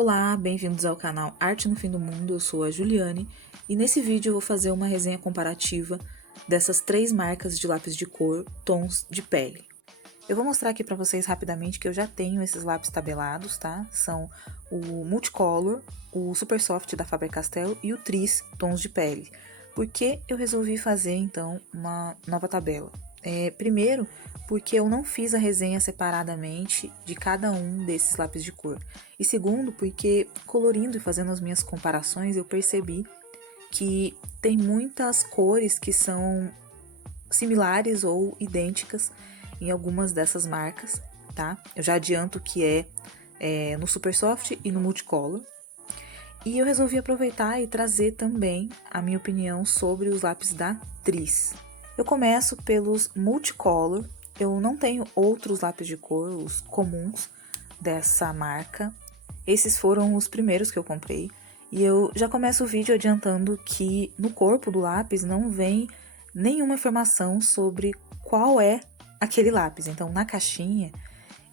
Olá, bem-vindos ao canal Arte no Fim do Mundo, eu sou a Juliane e nesse vídeo eu vou fazer uma resenha comparativa dessas três marcas de lápis de cor tons de pele. Eu vou mostrar aqui para vocês rapidamente que eu já tenho esses lápis tabelados, tá? São o Multicolor, o Super Soft da Faber-Castell e o Tris tons de pele. Por que eu resolvi fazer então uma nova tabela? Primeiro, porque eu não fiz a resenha separadamente de cada um desses lápis de cor. E segundo, porque colorindo e fazendo as minhas comparações, eu percebi que tem muitas cores que são similares ou idênticas em algumas dessas marcas, tá? Eu já adianto que é no Super Soft e no Multicolor. E eu resolvi aproveitar e trazer também a minha opinião sobre os lápis da Tris. Eu começo pelos Multicolor. Eu não tenho outros lápis de cor, os comuns dessa marca. Esses foram os primeiros que eu comprei. E eu já começo o vídeo adiantando que no corpo do lápis não vem nenhuma informação sobre qual é aquele lápis. Então, na caixinha,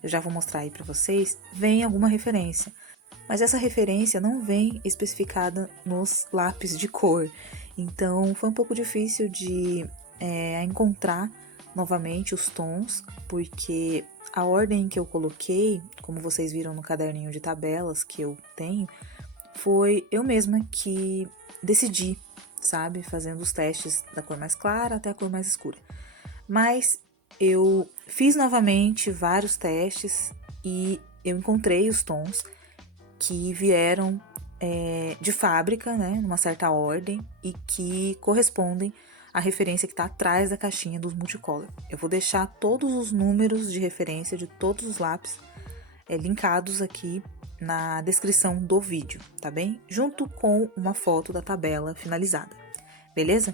eu já vou mostrar aí pra vocês, vem alguma referência. Mas essa referência não vem especificada nos lápis de cor. Então, foi um pouco difícil de encontrar novamente os tons, porque a ordem que eu coloquei, como vocês viram no caderninho de tabelas que eu tenho, foi eu mesma que decidi, sabe? Fazendo os testes da cor mais clara até a cor mais escura. Mas eu fiz novamente vários testes e eu encontrei os tons que vieram de fábrica, né? Numa certa ordem e que correspondem a referência que está atrás da caixinha dos Multicolor. Eu vou deixar todos os números de referência de todos os lápis linkados aqui na descrição do vídeo, tá bem? Junto com uma foto da tabela finalizada, beleza?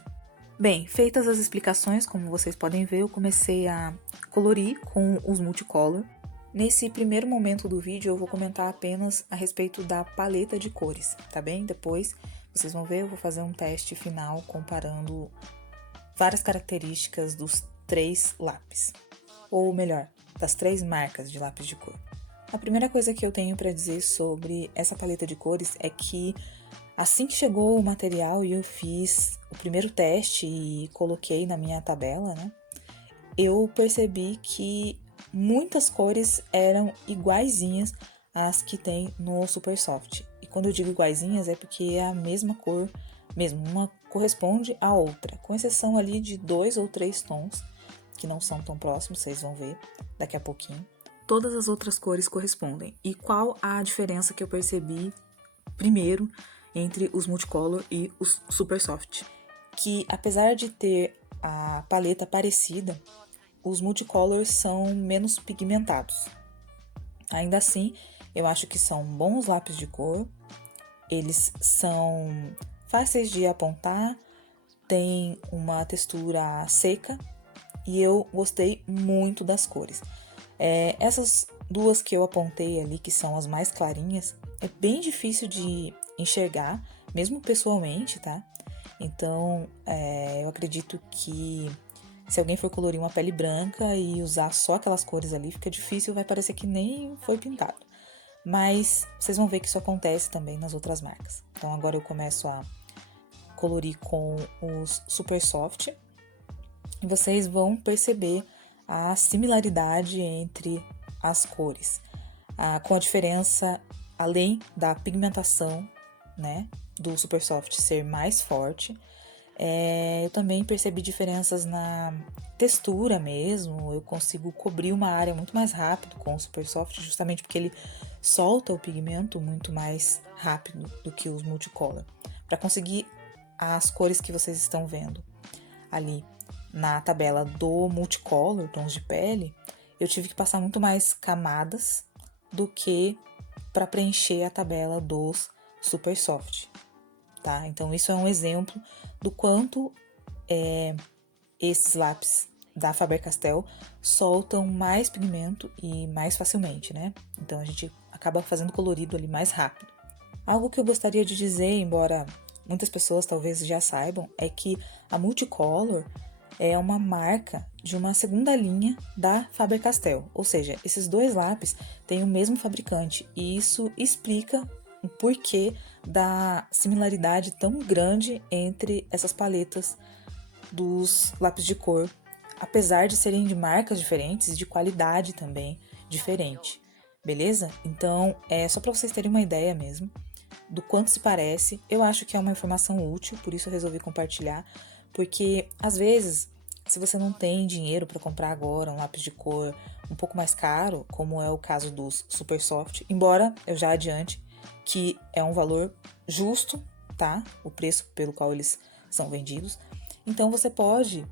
Bem, feitas as explicações, como vocês podem ver, eu comecei a colorir com os Multicolor. Nesse primeiro momento do vídeo eu vou comentar apenas a respeito da paleta de cores, tá bem? Depois vocês vão ver, eu vou fazer um teste final comparando várias características dos três lápis, ou melhor, das três marcas de lápis de cor. A primeira coisa que eu tenho para dizer sobre essa paleta de cores é que assim que chegou o material e eu fiz o primeiro teste e coloquei na minha tabela, né, eu percebi que muitas cores eram iguaizinhas às que tem no Super Soft. E quando eu digo iguaizinhas é porque é a mesma cor mesmo, uma corresponde à outra, com exceção ali de 2 ou 3 tons, que não são tão próximos, vocês vão ver daqui a pouquinho. Todas as outras cores correspondem. E qual a diferença que eu percebi primeiro entre os Multicolor e os Super Soft? Que apesar de ter a paleta parecida, os Multicolor são menos pigmentados. Ainda assim, eu acho que são bons lápis de cor, eles são fáceis de apontar, tem uma textura seca e eu gostei muito das cores. Essas duas que eu apontei ali, que são as mais clarinhas, é bem difícil de enxergar, mesmo pessoalmente, tá? Então, eu acredito que se alguém for colorir uma pele branca e usar só aquelas cores ali, fica difícil, vai parecer que nem foi pintado. Mas vocês vão ver que isso acontece também nas outras marcas. Então, agora eu começo a colorir com os Super Soft e vocês vão perceber a similaridade entre as cores, com a diferença, além da pigmentação, né, do Super Soft ser mais forte, eu também percebi diferenças na textura mesmo, eu consigo cobrir uma área muito mais rápido com o Super Soft, justamente porque ele solta o pigmento muito mais rápido do que os Multicolor. Para conseguir as cores que vocês estão vendo ali na tabela do Multicolor, tons de pele, eu tive que passar muito mais camadas do que para preencher a tabela dos Super Soft, tá? Então, isso é um exemplo do quanto esses lápis da Faber-Castell soltam mais pigmento e mais facilmente, né? Então, a gente acaba fazendo colorido ali mais rápido. Algo que eu gostaria de dizer, embora muitas pessoas talvez já saibam, é que a Multicolor é uma marca de uma segunda linha da Faber-Castell, ou seja, esses dois lápis têm o mesmo fabricante e isso explica o porquê da similaridade tão grande entre essas paletas dos lápis de cor, apesar de serem de marcas diferentes e de qualidade também diferente, beleza? Então, é só para vocês terem uma ideia mesmo do quanto se parece. Eu acho que é uma informação útil, por isso eu resolvi compartilhar, porque às vezes, se você não tem dinheiro para comprar agora um lápis de cor um pouco mais caro, como é o caso dos Super Soft, embora eu já adiante que é um valor justo, tá? O preço pelo qual eles são vendidos. Então você pode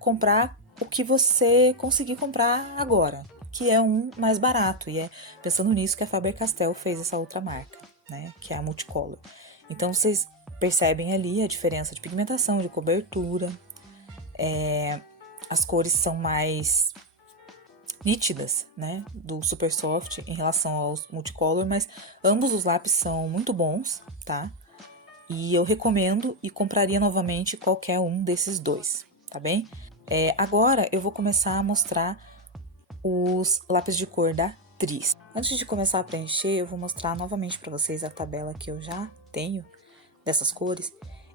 comprar o que você conseguir comprar agora, que é um mais barato, e é pensando nisso que a Faber-Castell fez essa outra marca, né? Que é a Multicolor. Então vocês percebem ali a diferença de pigmentação, de cobertura, as cores são mais nítidas, né, do Super Soft em relação aos Multicolor, mas ambos os lápis são muito bons, tá? E eu recomendo e compraria novamente qualquer um desses dois, tá bem? Agora eu vou começar a mostrar os lápis de cor da Tris. Antes de começar a preencher, eu vou mostrar novamente para vocês a tabela que eu já tenho dessas cores.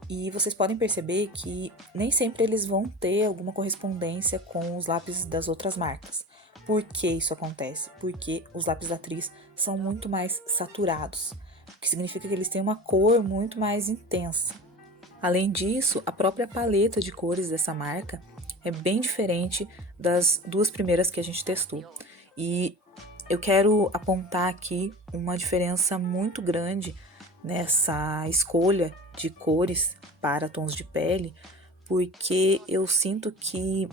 E vocês podem perceber que nem sempre eles vão ter alguma correspondência com os lápis das outras marcas. Por que isso acontece? Porque os lápis da Tris são muito mais saturados, o que significa que eles têm uma cor muito mais intensa. Além disso, a própria paleta de cores dessa marca é bem diferente das duas primeiras que a gente testou. E eu quero apontar aqui uma diferença muito grande nessa escolha de cores para tons de pele, porque eu sinto que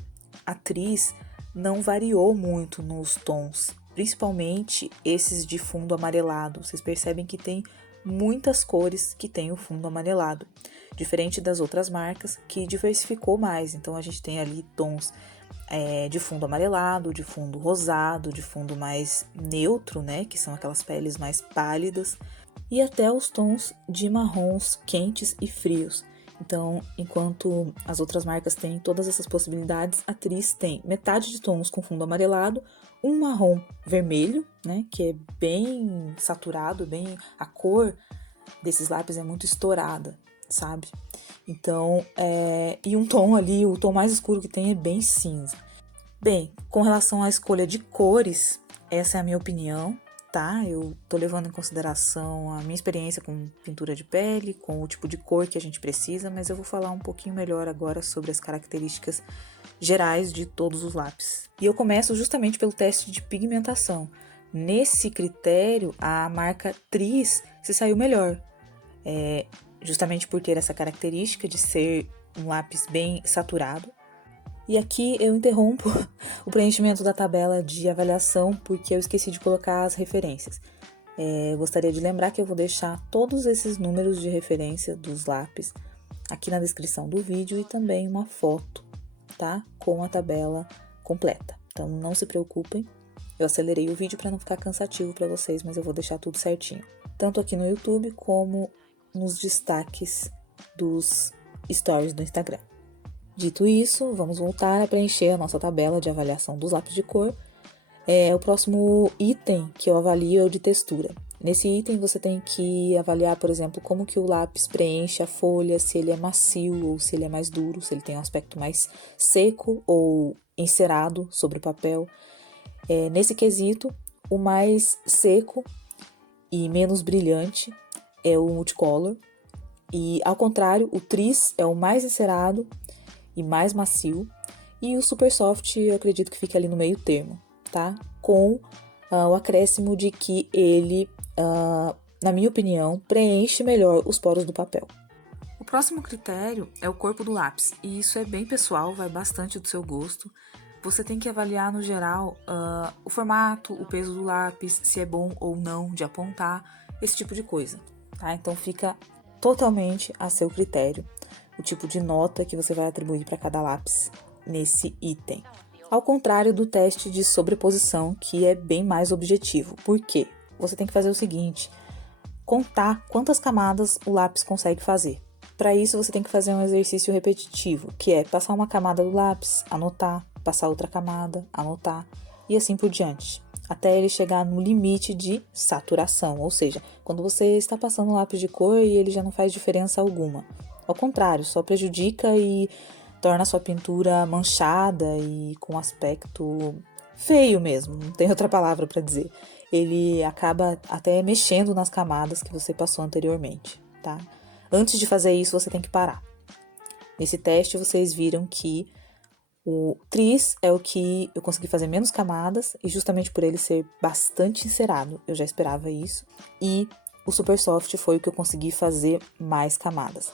a Tris não variou muito nos tons, principalmente esses de fundo amarelado. Vocês percebem que tem muitas cores que tem o fundo amarelado, diferente das outras marcas que diversificou mais. Então a gente tem ali tons de fundo amarelado, de fundo rosado, de fundo mais neutro, né, que são aquelas peles mais pálidas, e até os tons de marrons quentes e frios. Então, enquanto as outras marcas têm todas essas possibilidades, a Tris tem metade de tons com fundo amarelado, um marrom vermelho, né, que é bem saturado, a cor desses lápis é muito estourada, sabe? Então, e um tom ali, o tom mais escuro que tem é bem cinza. Bem, com relação à escolha de cores, essa é a minha opinião, tá? Eu tô levando em consideração a minha experiência com pintura de pele, com o tipo de cor que a gente precisa, mas eu vou falar um pouquinho melhor agora sobre as características gerais de todos os lápis. E eu começo justamente pelo teste de pigmentação. Nesse critério, a marca Tris se saiu melhor, justamente por ter essa característica de ser um lápis bem saturado. E aqui eu interrompo o preenchimento da tabela de avaliação porque eu esqueci de colocar as referências. Gostaria de lembrar que eu vou deixar todos esses números de referência dos lápis aqui na descrição do vídeo e também uma foto, tá? Com a tabela completa. Então não se preocupem, eu acelerei o vídeo para não ficar cansativo para vocês, mas eu vou deixar tudo certinho. Tanto aqui no YouTube como nos destaques dos stories do Instagram. Dito isso, vamos voltar a preencher a nossa tabela de avaliação dos lápis de cor. O próximo item que eu avalio é o de textura. Nesse item você tem que avaliar, por exemplo, como que o lápis preenche a folha, se ele é macio ou se ele é mais duro, se ele tem um aspecto mais seco ou encerado sobre o papel. Nesse quesito, o mais seco e menos brilhante é o Multicolor. E, ao contrário, o Tris é o mais encerado e mais macio, e o Super Soft eu acredito que fica ali no meio termo, tá? Com o acréscimo de que ele, na minha opinião, preenche melhor os poros do papel. O próximo critério é o corpo do lápis, e isso é bem pessoal, vai bastante do seu gosto. Você tem que avaliar no geral o formato, o peso do lápis, se é bom ou não de apontar, esse tipo de coisa, tá? Então fica totalmente a seu critério o tipo de nota que você vai atribuir para cada lápis nesse item. Ao contrário do teste de sobreposição, que é bem mais objetivo. Por quê? Você tem que fazer o seguinte: contar quantas camadas o lápis consegue fazer. Para isso, você tem que fazer um exercício repetitivo, que é passar uma camada do lápis, anotar, passar outra camada, anotar. e assim por diante, até ele chegar no limite de saturação, ou seja, quando você está passando lápis de cor e ele já não faz diferença alguma. Ao contrário, só prejudica e torna a sua pintura manchada e com aspecto feio mesmo, não tem outra palavra para dizer. Ele acaba até mexendo nas camadas que você passou anteriormente, tá? Antes de fazer isso, você tem que parar. Nesse teste, vocês viram que o Tris é o que eu consegui fazer menos camadas, e justamente por ele ser bastante encerado, eu já esperava isso. E o Super Soft foi o que eu consegui fazer mais camadas.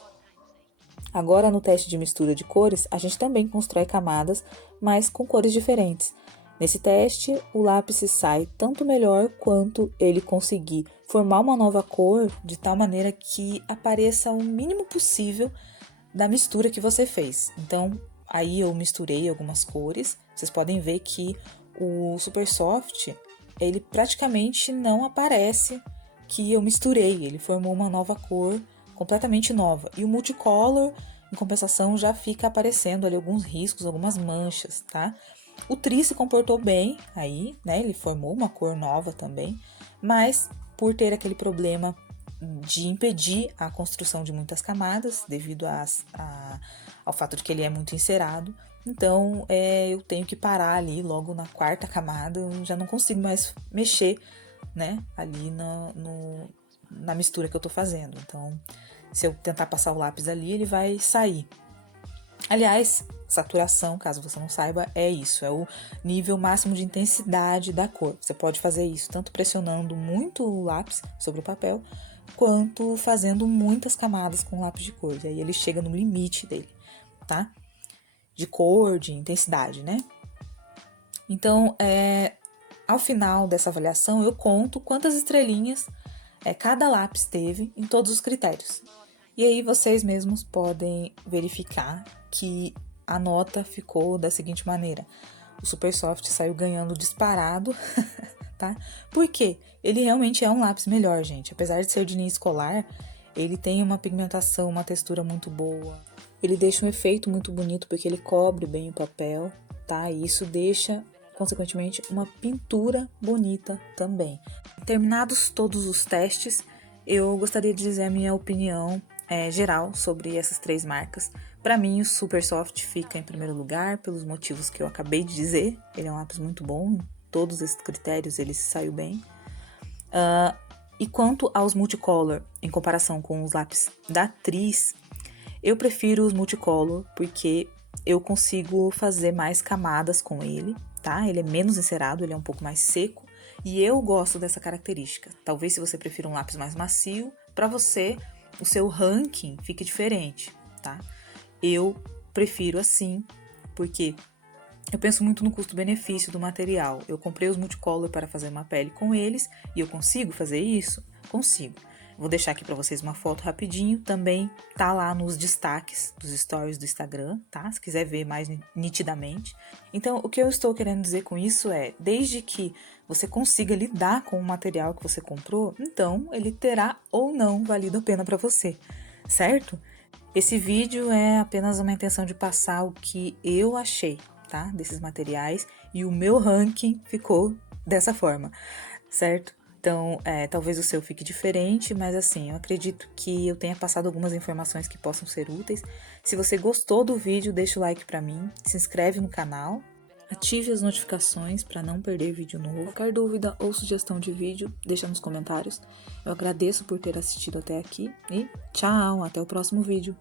Agora, no teste de mistura de cores, a gente também constrói camadas, mas com cores diferentes. Nesse teste, o lápis sai tanto melhor quanto ele conseguir formar uma nova cor de tal maneira que apareça o mínimo possível da mistura que você fez. Então, aí eu misturei algumas cores. Vocês podem ver que o Super Soft, ele praticamente não aparece que eu misturei. Ele formou uma nova cor completamente nova. E o Multicolor, em compensação, já fica aparecendo ali alguns riscos, algumas manchas, tá? O Tris se comportou bem aí, né? Ele formou uma cor nova também, mas por ter aquele problema de impedir a construção de muitas camadas, devido ao fato de que ele é muito encerado, então eu tenho que parar ali logo na quarta camada, eu já não consigo mais mexer, né? Ali na mistura que eu tô fazendo. Então, se eu tentar passar o lápis ali, ele vai sair. Aliás, saturação, caso você não saiba, é isso, é o nível máximo de intensidade da cor. Você pode fazer isso tanto pressionando muito o lápis sobre o papel, quanto fazendo muitas camadas com lápis de cor. E aí ele chega no limite dele, tá? De cor, de intensidade, né? Então, ao final dessa avaliação, eu conto quantas estrelinhas cada lápis teve em todos os critérios. E aí vocês mesmos podem verificar que a nota ficou da seguinte maneira. O Super Soft saiu ganhando disparado, tá? Por quê? Ele realmente é um lápis melhor, gente. Apesar de ser de linha escolar, ele tem uma pigmentação, uma textura muito boa. Ele deixa um efeito muito bonito porque ele cobre bem o papel, tá? E isso deixa, consequentemente, uma pintura bonita também. Terminados todos os testes, eu gostaria de dizer a minha opinião geral sobre essas três marcas. Para mim, o Super Soft fica em primeiro lugar, pelos motivos que eu acabei de dizer. Ele é um lápis muito bom, em todos esses critérios ele se saiu bem. E quanto aos Multicolor, em comparação com os lápis da Tris, eu prefiro os Multicolor porque eu consigo fazer mais camadas com ele, tá? Ele é menos encerado, ele é um pouco mais seco, e eu gosto dessa característica. Talvez se você prefira um lápis mais macio, para você, o seu ranking fique diferente, tá? Eu prefiro assim, porque eu penso muito no custo-benefício do material. Eu comprei os Multicolor para fazer uma pele com eles, e eu consigo fazer isso? Consigo. Vou deixar aqui para vocês uma foto rapidinho, também tá lá nos destaques dos stories do Instagram, tá? Se quiser ver mais nitidamente. Então, o que eu estou querendo dizer com isso é, desde que você consiga lidar com o material que você comprou, então ele terá ou não valido a pena para você, certo? Esse vídeo é apenas uma intenção de passar o que eu achei, tá? Desses materiais, e o meu ranking ficou dessa forma, certo? Então, talvez o seu fique diferente, mas assim, eu acredito que eu tenha passado algumas informações que possam ser úteis. Se você gostou do vídeo, deixa o like pra mim, se inscreve no canal, ative as notificações para não perder vídeo novo. Qualquer dúvida ou sugestão de vídeo, deixa nos comentários. Eu agradeço por ter assistido até aqui e tchau, até o próximo vídeo.